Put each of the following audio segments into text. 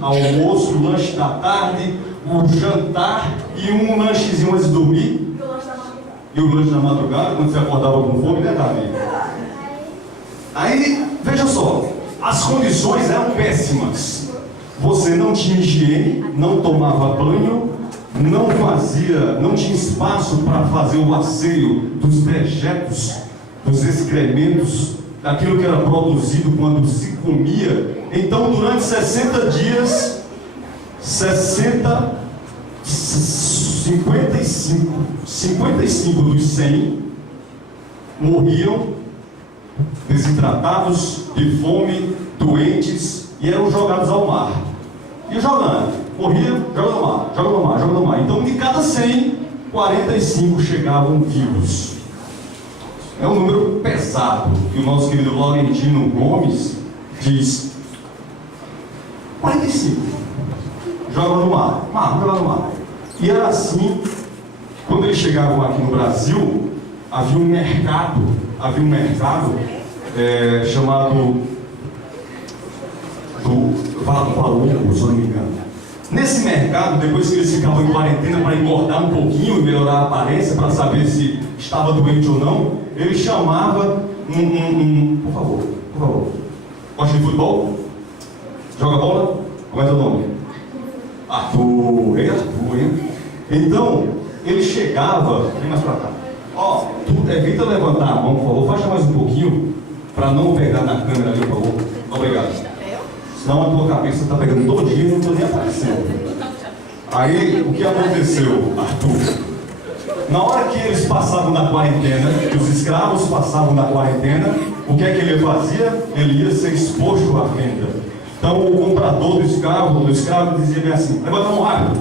almoço, lanche da tarde, o jantar e um lanchezinho antes de dormir. E o lanche da madrugada, quando você acordava com fome, né, Davi? Aí, veja só, as condições eram péssimas. Você não tinha higiene, não tomava banho, não tinha espaço para fazer o asseio dos dejetos, dos excrementos, daquilo que era produzido quando se comia. Então, durante 60 dias, 55 dos 100 morriam desidratados, de fome, doentes, e eram jogados ao mar. E jogando, morria, joga no mar, joga no mar, joga no mar. Então, de cada 100, 45 chegavam vivos. É um número pesado, que o nosso querido Laurentino Gomes diz: 45, joga no mar, joga no mar. E era assim, quando eles chegavam aqui no Brasil, havia um mercado chamado do Valongo, se eu não me engano. Nesse mercado, depois que eles ficavam em quarentena para engordar um pouquinho e melhorar a aparência, para saber se estava doente ou não, ele chamava por favor, gosta de futebol? Joga bola? Como é teu nome? Arthur, hein? Então, ele chegava, vem mais pra cá. Evita levantar a mão, por favor, faixa mais um pouquinho, para não pegar na câmera ali, por favor. Obrigado. Senão a tua cabeça está pegando todo dia e não estou nem aparecendo. Aí, o que aconteceu, Arthur? Na hora que eles passavam na quarentena, que os escravos passavam na quarentena, o que é que ele fazia? Ele ia ser exposto à venda. Então, o comprador do escravo dizia bem assim: levanta a mão rápido,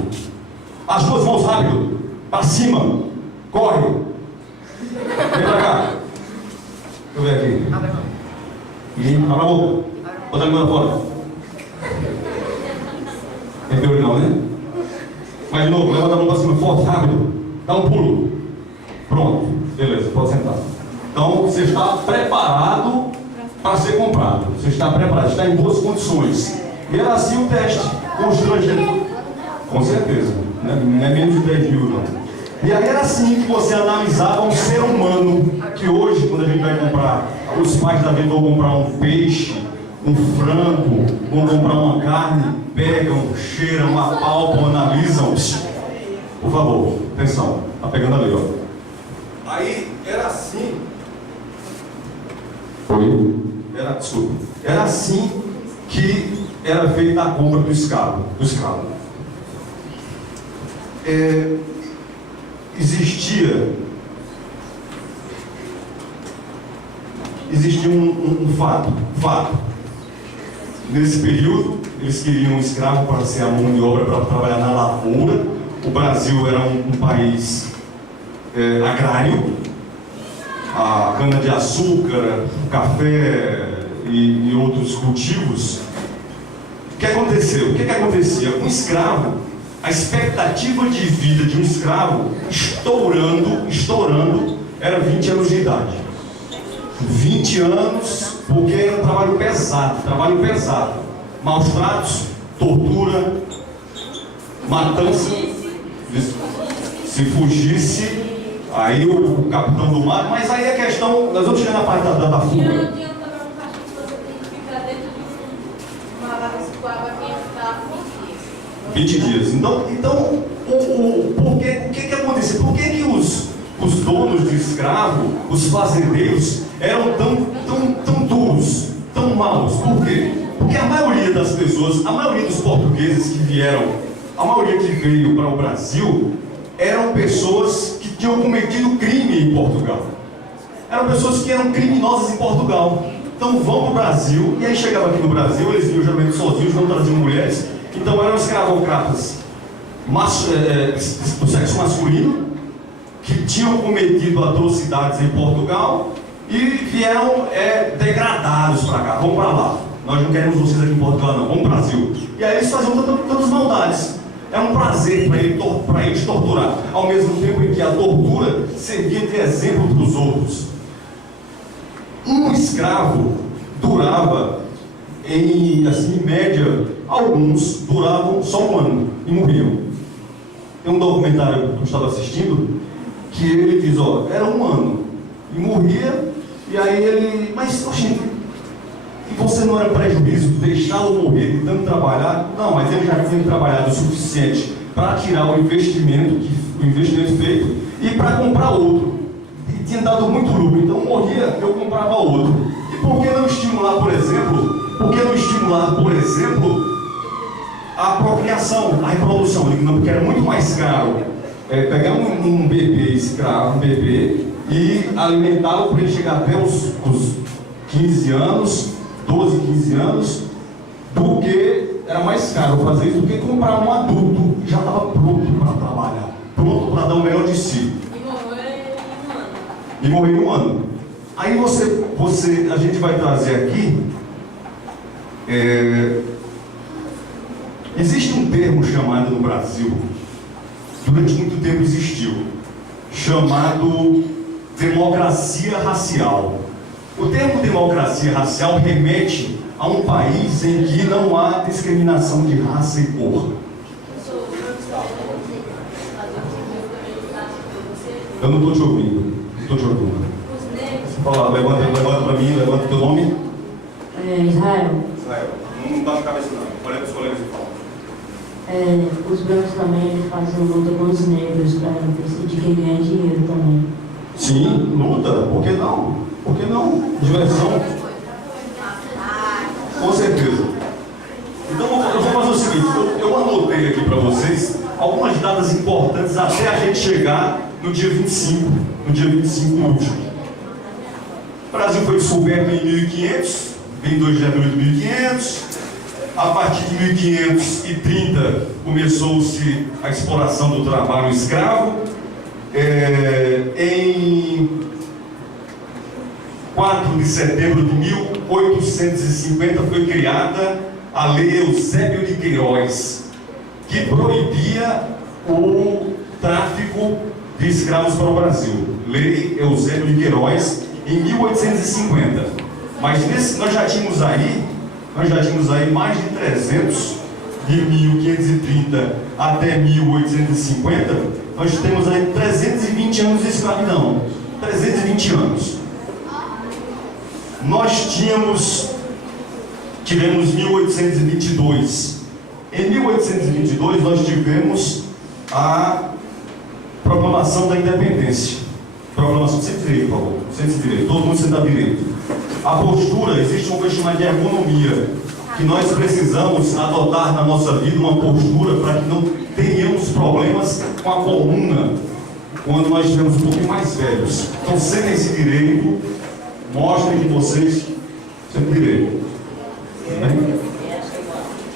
as duas mãos rápido, para cima, corre, vem pra cá. Deixa eu ver aqui. E abre a boca, bota a língua fora. Tem teoria não, né? Mas de novo, levanta a mão para cima, forte, rápido, dá um pulo. Pronto, beleza, pode sentar. Então, você está preparado para ser comprado. Você está preparado, está em boas condições. E era assim o teste, constrangedor. Com certeza, né? Não é menos de 10 mil, não. E aí era assim que você analisava um ser humano, que hoje, quando a gente vai comprar, os pais da vida vão comprar um peixe, um frango, vão comprar uma carne, pegam, cheiram, apalpam, analisam. Por favor, atenção, tá pegando ali, ó. Aí era assim. Era assim que era feita a compra do escravo. Existia um fato. Nesse período, eles queriam um escravo para ser a mão de obra para trabalhar na lavoura. O Brasil era um país agrário. A cana-de-açúcar, o café e outros cultivos. O que aconteceu? O que acontecia? Um escravo, a expectativa de vida de um escravo estourando, era 20 anos de idade. 20 anos, porque era trabalho pesado. Maus tratos, tortura, matança. Se fugisse, aí o capitão do mar. Mas aí a questão, nós vamos chegar na parte da fuga. Não adianta para um cachorro que fica dentro de uma vaga com água quente, ficar 20 dias. Então o que aconteceu? Por que os donos de escravo, os fazendeiros, eram tão duros, tão maus? Por quê? Porque a maioria das pessoas, a maioria dos portugueses que vieram, a maioria que veio para o Brasil, eram pessoas que tinham cometido crime em Portugal. Eram pessoas que eram criminosas em Portugal. Então vão para o Brasil, e aí chegavam aqui no Brasil, eles vinham geralmente sozinhos, não traziam mulheres. Então eram escravocratas do sexo masculino, que tinham cometido atrocidades em Portugal e vieram degradados para cá. Vamos para lá, nós não queremos vocês aqui em Portugal não, vamos para o Brasil. E aí eles faziam tantas maldades. É um prazer para eles torturar, ao mesmo tempo em que a tortura servia de exemplo para os outros. Um escravo durava em média Alguns duravam só um ano e morriam. Tem um documentário que eu estava assistindo que ele diz, ó, era um ano e morria, e aí ele, mas, oxe, e você não era prejuízo deixá-lo morrer de tanto trabalhar? Não, mas ele já tinha trabalhado o suficiente para tirar o investimento feito e para comprar outro. E tinha dado muito lucro, então morria, eu comprava outro. E por que não estimular, por exemplo, a procriação, a reprodução? Não, porque era muito mais caro pegar um bebê escravo, um bebê, e alimentá-lo para ele chegar até os 15 anos, 12, 15 anos, do que era mais caro fazer isso do que comprar um adulto que já estava pronto para trabalhar, pronto para dar o melhor de si. E morrer em um ano. Aí a gente vai trazer aqui, existe um termo chamado no Brasil, durante muito tempo existiu, chamado democracia racial. O termo democracia racial remete a um país em que não há discriminação de raça e cor. Eu não estou te ouvindo. Fala, levanta para mim, levanta o teu nome. Israel. Não baixa a cabeça não, olha para os colegas e fala. Os brancos também eles fazem luta com os negros para decidir quem ganha dinheiro também. Sim, luta, por que não? Por que não? Diversão. Com certeza. Então eu vou fazer o seguinte, eu anotei aqui para vocês algumas datas importantes até a gente chegar no dia 25, último. O Brasil foi descoberto em 1500, 22 de abril de 1500. A partir de 1530 começou-se a exploração do trabalho escravo. Em 4 de setembro de 1850 foi criada a Lei Eusébio de Queiroz, que proibia o tráfico de escravos para o Brasil. Lei Eusébio de Queiroz, em 1850. Mas nós já tínhamos aí mais de 300, de 1530 até 1850, nós temos aí 320 anos de escravidão. 320 anos. Nós tivemos 1822. Em 1822 nós tivemos a proclamação da independência. Proclamação, sente direito, por favor. Sente direito, todo mundo senta direito. A postura, existe uma coisa chamada de ergonomia, que nós precisamos adotar na nossa vida uma postura para que não tenhamos problemas com a coluna quando nós estivermos um pouquinho mais velhos. Então sentem-se direito, mostrem que vocês sentem direito.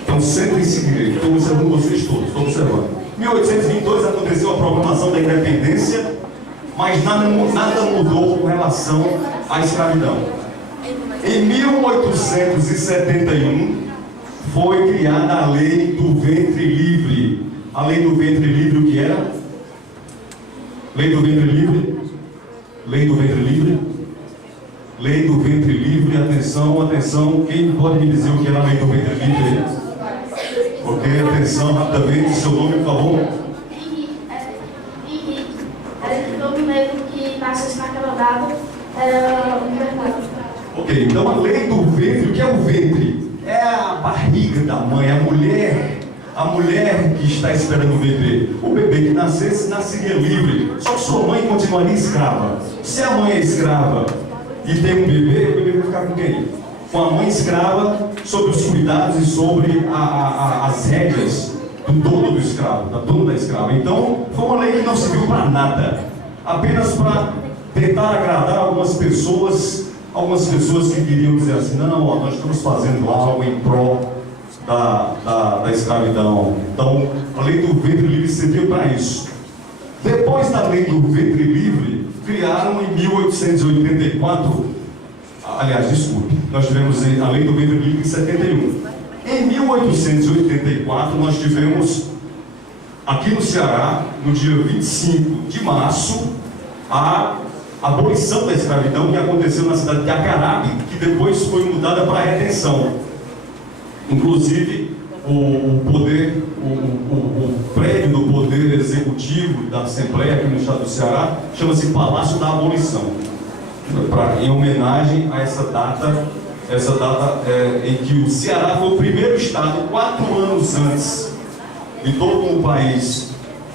Então sentem-se direito, estou observando vocês todos, estou observando. Em 1822 aconteceu a proclamação da independência, mas nada mudou com relação à escravidão. Em 1871 foi criada a Lei do Ventre Livre. A Lei do Ventre Livre, o que era? Lei do Ventre Livre? Lei do Ventre Livre? Lei do Ventre Livre, atenção, atenção. Quem pode me dizer o que era a Lei do Ventre Livre? Ok, atenção, rapidamente, seu nome, por favor. Era que todo negro que nascesse naquela data era libertado. Ok, então a lei do ventre, o que é o ventre? É a barriga da mãe, a mulher que está esperando o bebê. O bebê que nascesse, nasceria livre, só que sua mãe continuaria escrava. Se a mãe é escrava e tem um bebê, o bebê vai ficar com quem? Com a mãe escrava, sobre os cuidados e sobre as rédeas do dono do escravo, da dona da escrava. Então, foi uma lei que não serviu para nada, apenas para tentar agradar algumas pessoas que queriam dizer assim, não, ó, nós estamos fazendo algo em prol da escravidão. Então, a lei do ventre livre serviu para isso. Depois da lei do ventre livre, criaram em 1884, aliás, desculpe, nós tivemos a lei do ventre livre em 71. Em 1884, nós tivemos, aqui no Ceará, no dia 25 de março, a abolição da escravidão que aconteceu na cidade de Acarabe, que depois foi mudada para retenção. Inclusive, o poder, o prédio do Poder Executivo da Assembleia aqui no estado do Ceará, chama-se Palácio da Abolição, em homenagem a essa data em que o Ceará foi o primeiro estado, 4 anos antes de todo o país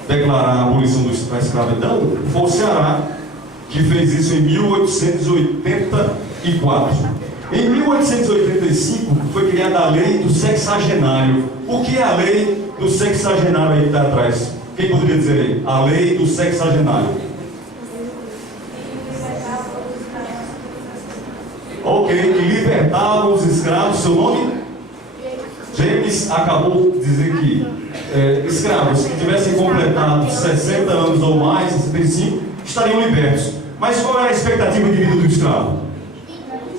declarar a abolição da escravidão. Foi o Ceará que fez isso em 1884. Em 1885 foi criada a lei do sexagenário. O que é a lei do sexagenário aí que está atrás? Quem poderia dizer aí? A lei do sexagenário. Ok, que libertava os escravos. Seu nome? James acabou de dizer que escravos que tivessem completado 60 anos ou mais, 65, estariam libertos. Mas qual era a expectativa de vida do escravo?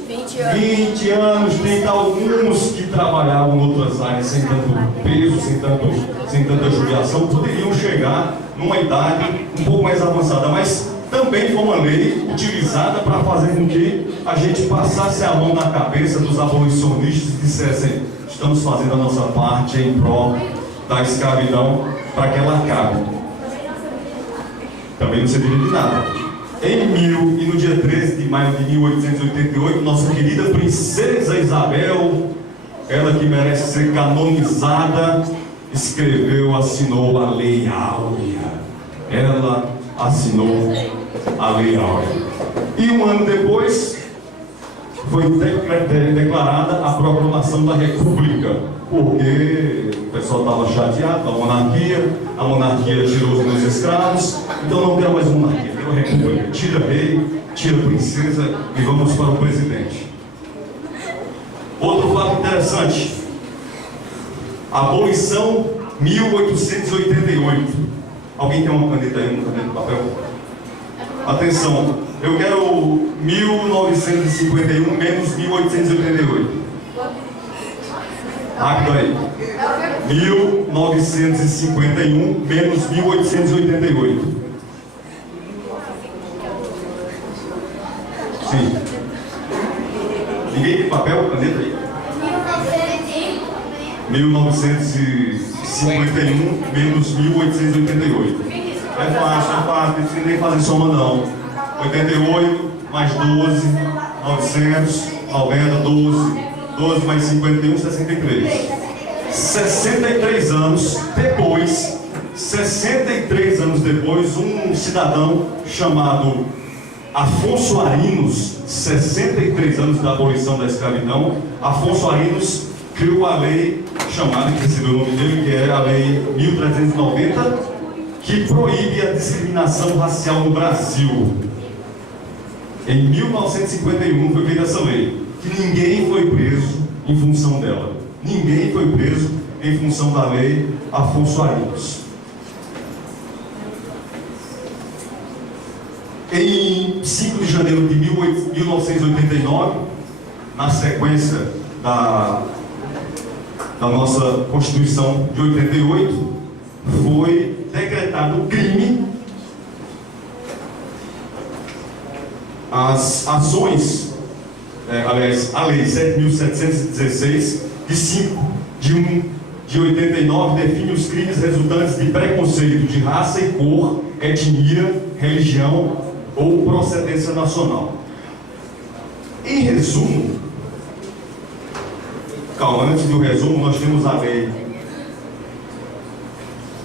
20 anos. Tem alguns que trabalhavam em outras áreas sem tanto peso, sem tanta judiação, poderiam chegar numa idade um pouco mais avançada, mas também foi uma lei utilizada para fazer com que a gente passasse a mão na cabeça dos abolicionistas e dissessem: estamos fazendo a nossa parte em prol da escravidão para que ela acabe. Também não serviria de nada. No dia 13 de maio de 1888, nossa querida princesa Isabel, ela que merece ser canonizada, assinou a Lei Áurea. Ela assinou a Lei Áurea. E um ano depois, foi declarada a proclamação da República, porque o pessoal estava chateado, a monarquia tirou os meus escravos, então não quero mais monarquia, quero República. Tira rei, tira princesa e vamos para o presidente. Outro fato interessante: abolição 1888. Alguém tem uma caneta aí, uma caneta de papel? Atenção, eu quero 1951 menos 1888. Rápido aí. 1951 menos 1888. Sim. Ninguém tem papel, caneta aí? 1951 menos 1888. É fácil, não precisa nem fazer soma não. 88 mais 12, 900, 90, 12 mais 51, 63. 63 anos depois, um cidadão chamado Afonso Arinos, 63 anos da abolição da escravidão, Afonso Arinos criou a lei chamada, que recebeu o nome dele, que é a Lei 1390, que proíbe a discriminação racial no Brasil. Em 1951 foi feita essa lei, que ninguém foi preso em função dela. Ninguém foi preso em função da lei Afonso Arinos. Em 5 de janeiro de 1989, na sequência da nossa Constituição de 88, foi decretado crime as ações, a Lei 7.716, de 89, define os crimes resultantes de preconceito de raça e cor, etnia, religião ou procedência nacional. Em resumo, calma, antes do resumo, nós temos a lei.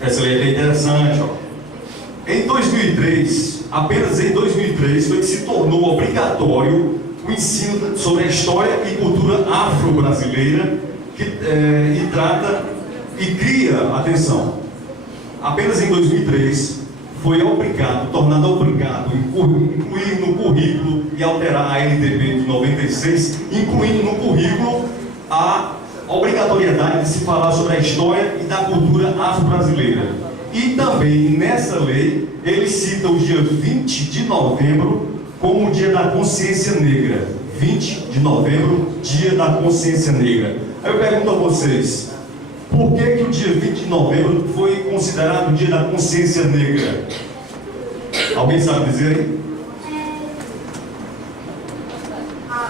Essa lei é interessante, ó. Em 2003, apenas em 2003, foi que se tornou obrigatório o ensino sobre a história e cultura afro-brasileira, e trata e cria, atenção, apenas em 2003 foi tornado obrigado incluir no currículo e alterar a LDB de 96, incluindo no currículo a obrigatoriedade de se falar sobre a história e da cultura afro-brasileira. E também nessa lei ele cita o dia 20 de novembro como o dia da consciência negra. 20 de novembro, dia da consciência negra. Aí eu pergunto a vocês, por que o dia 20 de novembro foi considerado o dia da consciência negra? Alguém sabe dizer aí?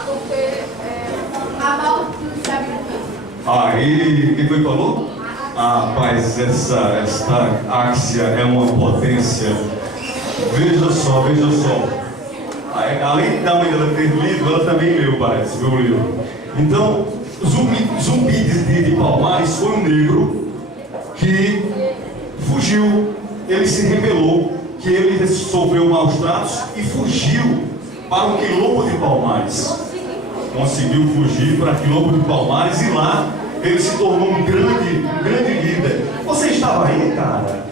Porque a morte do escravidão. Aí, quem foi que falou? Ah, rapaz, esta Áxia é uma potência. Veja só. Além da mãe dela ter lido, ela também leu, parece, viu o livro. Então, Zumbi de Palmares foi um negro que fugiu, ele se rebelou, que ele sofreu maus tratos e fugiu para o Quilombo de Palmares. Conseguiu fugir para Quilombo de Palmares e lá ele se tornou um grande líder. Você estava aí, cara?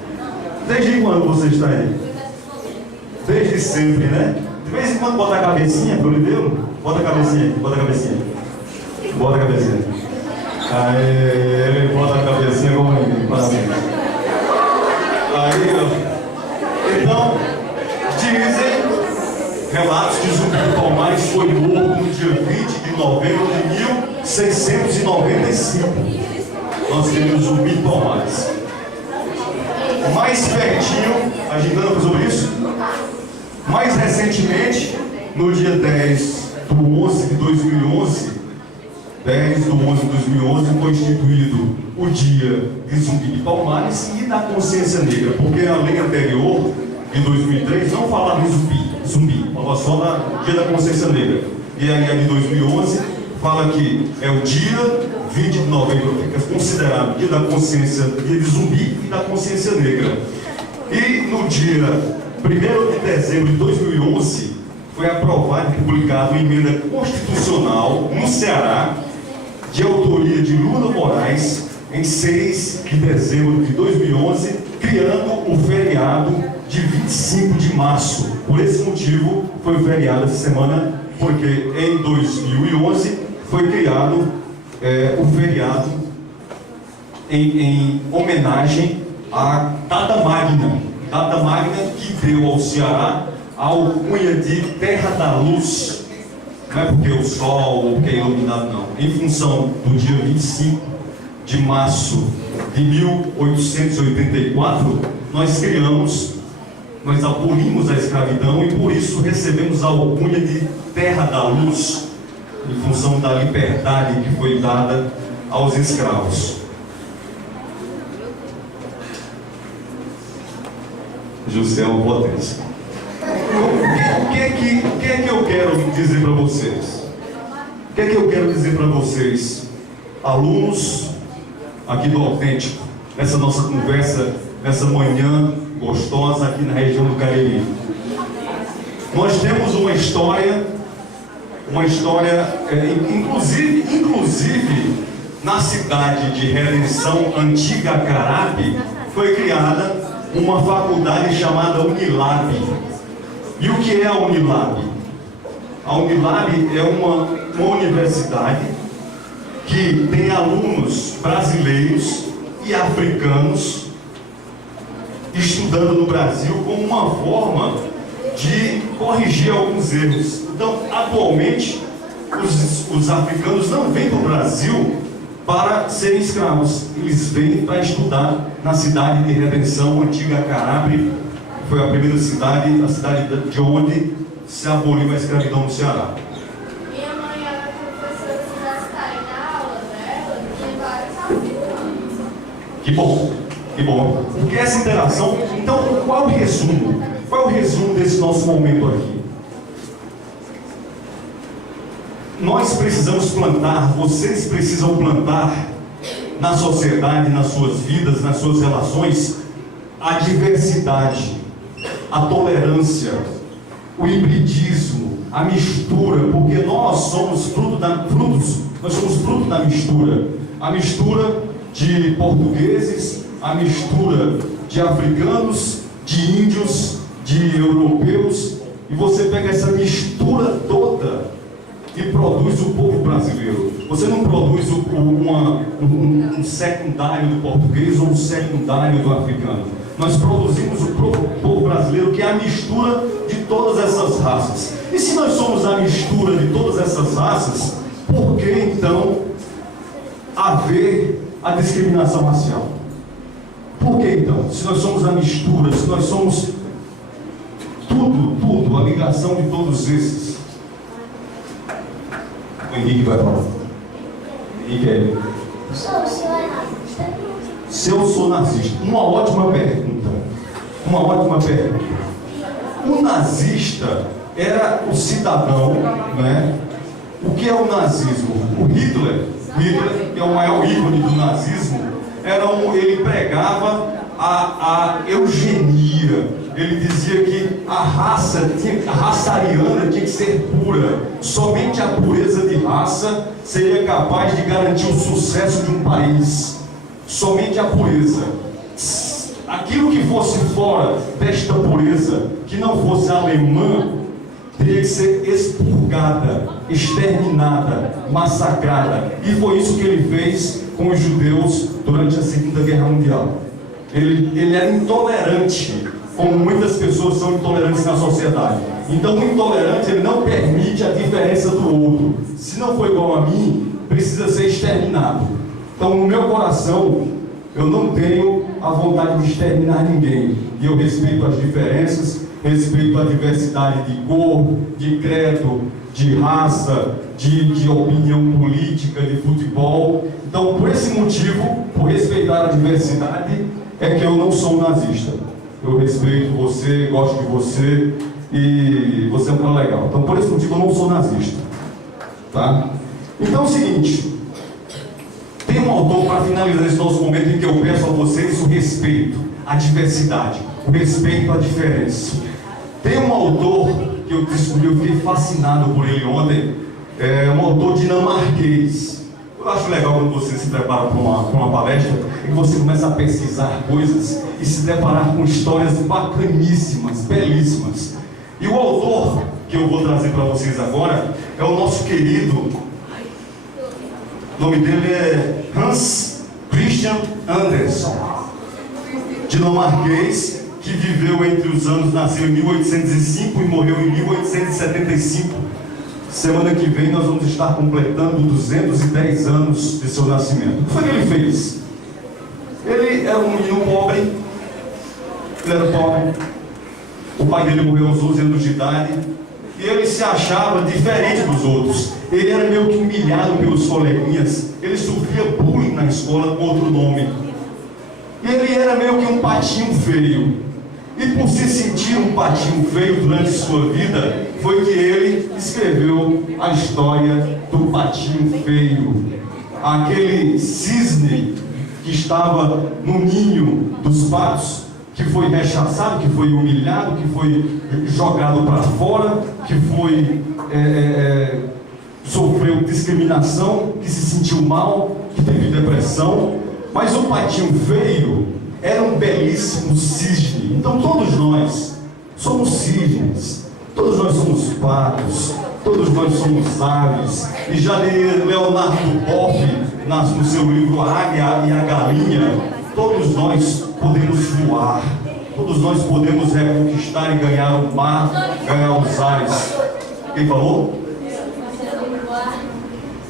Desde quando você está aí? Desde sempre, né? De vez em quando bota a cabecinha, que eu lhe deu. Bota a cabecinha. Aí, ele bota a cabecinha como ninguém. Parabéns. Aí, ó. Então, dizem, relatos que Zumbi de Palmares foi morto no dia 20 de novembro de 1695. Nós temos Zumbi de Palmares. Mais pertinho, a gente anda sobre isso? Mais recentemente, no dia 10 do 11 de 2011, foi instituído o dia de Zumbi de Palmares e da consciência negra, porque a lei anterior, de 2003, não falava em zumbi, falava só no dia da consciência negra. E aí a de 2011 fala que é o dia 20 de novembro, fica considerado dia da consciência, dia de zumbi e da consciência negra. E no dia 1º de dezembro de 2011, foi aprovada e publicada uma emenda constitucional no Ceará, de autoria de Lula Moraes, em 6 de dezembro de 2011, criando o feriado de 25 de março. Por esse motivo, foi feriado essa semana, porque em 2011 foi criado o feriado em homenagem à Data Magna que deu ao Ceará a alcunha de Terra da Luz. Não é porque o sol ou porque é iluminado, não. Em função do dia 25 de março de 1884, nós abolimos a escravidão e por isso recebemos a alcunha de Terra da Luz, em função da liberdade que foi dada aos escravos. José é uma potência. O que é que eu quero dizer para vocês? O que é que eu quero dizer para vocês, alunos aqui do Autêntico, nessa nossa conversa, nessa manhã gostosa aqui na região do Cariri? Nós temos uma história, inclusive na cidade de Redenção, Antiga Carape, foi criada uma faculdade chamada Unilab. E o que é a Unilab? A Unilab é uma universidade que tem alunos brasileiros e africanos estudando no Brasil como uma forma de corrigir alguns erros. Então, atualmente, os africanos não vêm para o Brasil para serem escravos. Eles vêm para estudar na cidade de Redenção, Antiga Carape. Foi a primeira cidade, a cidade de onde se aboliu a escravidão no Ceará. Minha mãe era professora universitária, na aula dela tinha vários africanos. Que bom, que bom. Porque essa interação, então, qual é o resumo? Qual é o resumo desse nosso momento aqui? Nós precisamos plantar, vocês precisam plantar na sociedade, nas suas vidas, nas suas relações, a diversidade, a tolerância, o hibridismo, a mistura, porque nós somos fruto da mistura. A mistura de portugueses, a mistura de africanos, de índios, de europeus, e você pega essa mistura toda e produz o povo brasileiro. Você não produz um secundário do português ou um secundário do africano. Nós produzimos o povo brasileiro, que é a mistura de todas essas raças. E se nós somos a mistura de todas essas raças, por que então haver a discriminação racial? Por que então? Se nós somos a mistura, se nós somos tudo, a ligação de todos esses. O Henrique vai falar. Henrique é ele. Professor, o senhor é racista? Se eu sou nazista. Uma ótima pergunta. Uma ótima pergunta. O nazista era o cidadão, né? O que é o nazismo? O Hitler, que é o maior ícone do nazismo, ele pregava a eugenia. Ele dizia que a raça ariana tinha que ser pura. Somente a pureza de raça seria capaz de garantir o sucesso de um país. Somente a pureza. Aquilo que fosse fora desta pureza, que não fosse alemã, teria que ser expurgada, exterminada, massacrada. E foi isso que ele fez com os judeus durante a Segunda Guerra Mundial. Ele era intolerante, como muitas pessoas são intolerantes na sociedade. Então o intolerante, ele não permite a diferença do outro. Se não for igual a mim, precisa ser exterminado. Então no meu coração, eu não tenho a vontade de exterminar ninguém. E eu respeito as diferenças, respeito a diversidade de cor, de credo, de raça, de opinião política, de futebol. Então, por esse motivo, por respeitar a diversidade, é que eu não sou nazista. Eu respeito você, gosto de você e você é um cara legal. Então, por esse motivo, eu não sou nazista. Tá? Então, é o seguinte. Tem um autor, para finalizar esse nosso momento, em que eu peço a vocês o respeito à diversidade, o respeito à diferença. Tem um autor que eu descobri, eu fiquei fascinado por ele ontem, um autor dinamarquês. Eu acho legal quando você se prepara para uma palestra e você começa a pesquisar coisas e se deparar com histórias bacaníssimas, belíssimas. E o autor que eu vou trazer para vocês agora é o nosso querido, o nome dele é Hans Christian Andersen, dinamarquês, que viveu entre os anos, nasceu em 1805 e morreu em 1875. Semana que vem nós vamos estar completando 210 anos de seu nascimento. O que foi que ele fez? Ele era um menino pobre, ele era pobre, o pai dele morreu aos 12 anos de idade, e ele se achava diferente dos outros. Ele era meio que humilhado pelos coleguinhas, ele sofria bullying na escola com outro nome. E ele era meio que um patinho feio. E por se sentir um patinho feio durante sua vida, foi que ele escreveu a história do patinho feio. Aquele cisne que estava no ninho dos patos, que foi rechaçado, que foi humilhado, que foi jogado para fora, que foi sofreu discriminação, que se sentiu mal, que teve depressão. Mas o patinho feio era um belíssimo cisne. Então todos nós somos cisnes, todos nós somos patos, todos nós somos aves. E já Leonardo Boff, no seu livro A Águia e a Galinha, todos nós podemos voar, todos nós podemos reconquistar e ganhar o mar, ganhar os ares. Quem falou?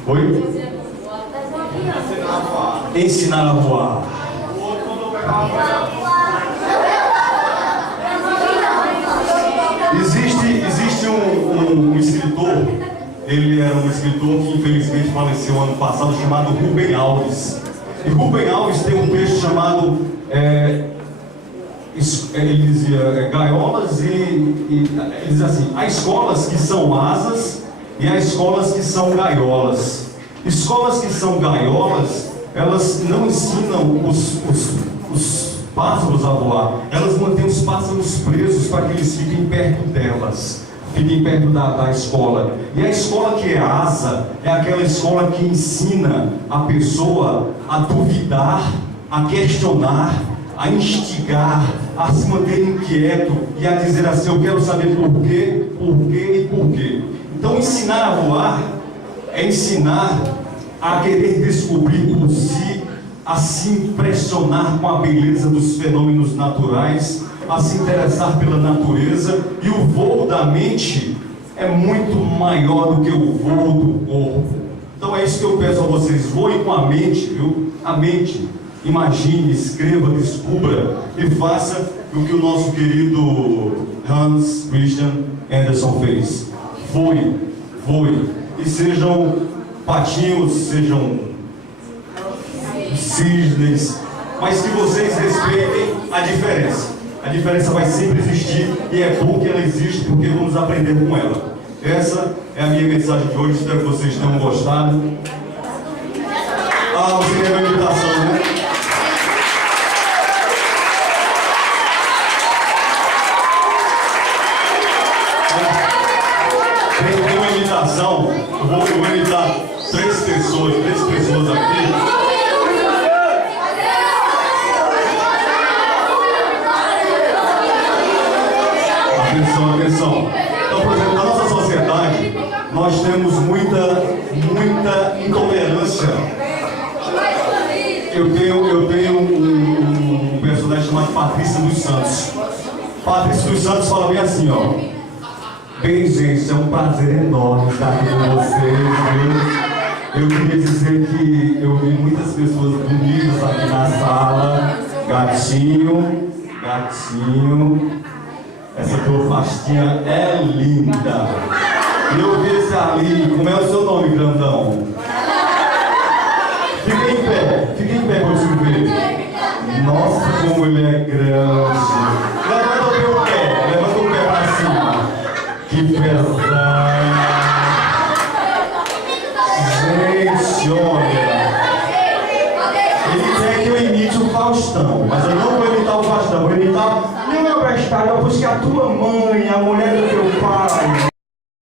Oi? Ensinar a voar. Existe um escritor, ele era um escritor que infelizmente faleceu ano passado, chamado Rubem Alves. E Rubem Alves tem um texto chamado, ele dizia, gaiolas ele diz assim: há escolas que são asas e há escolas que são gaiolas. Escolas que são gaiolas, elas não ensinam os pássaros a voar, elas mantêm os pássaros presos para que eles fiquem perto delas, fiquem perto da escola. E a escola que é asa é aquela escola que ensina a pessoa a duvidar, a questionar, a instigar, a se manter inquieto e a dizer assim: eu quero saber por quê, por quê e por quê. Então ensinar a voar é ensinar a querer descobrir por si, a se impressionar com a beleza dos fenômenos naturais, a se interessar pela natureza. E o voo da mente é muito maior do que o voo do corpo. Então é isso que eu peço a vocês: voem com a mente, viu? A mente. Imagine, escreva, descubra e faça o que o nosso querido Hans Christian Andersen fez. Voe, voe. E sejam patinhos, sejam cisnes, mas que vocês respeitem a diferença. A diferença vai sempre existir e é bom que ela existe porque vamos aprender com ela. Essa é a minha mensagem de hoje, espero que vocês tenham gostado. Ah, você quer uma imitação, né? Tem uma imitação, eu vou imitar três pessoas aqui. Atenção. Então, por exemplo, na nossa sociedade, nós temos muita intolerância. Eu tenho um personagem chamado Patrícia dos Santos. Patrícia dos Santos fala bem assim, ó. Bem, gente, é um prazer enorme estar aqui com vocês, viu? Eu queria dizer que eu vi muitas pessoas bonitas aqui na sala. Gatinho. Essa tua pastinha é linda. E eu vi esse ali, como é o seu nome, grandão? Fica em pé pra eu te ver. Nossa, como ele é grande. Levanta o pé pra cima. Que pesado. Gente, olha. Ele quer que eu imite o Faustão, mas eu não vou imitar o Faustão, vou imitar. Meu bestado, eu busquei a tua mãe, a mulher do teu pai.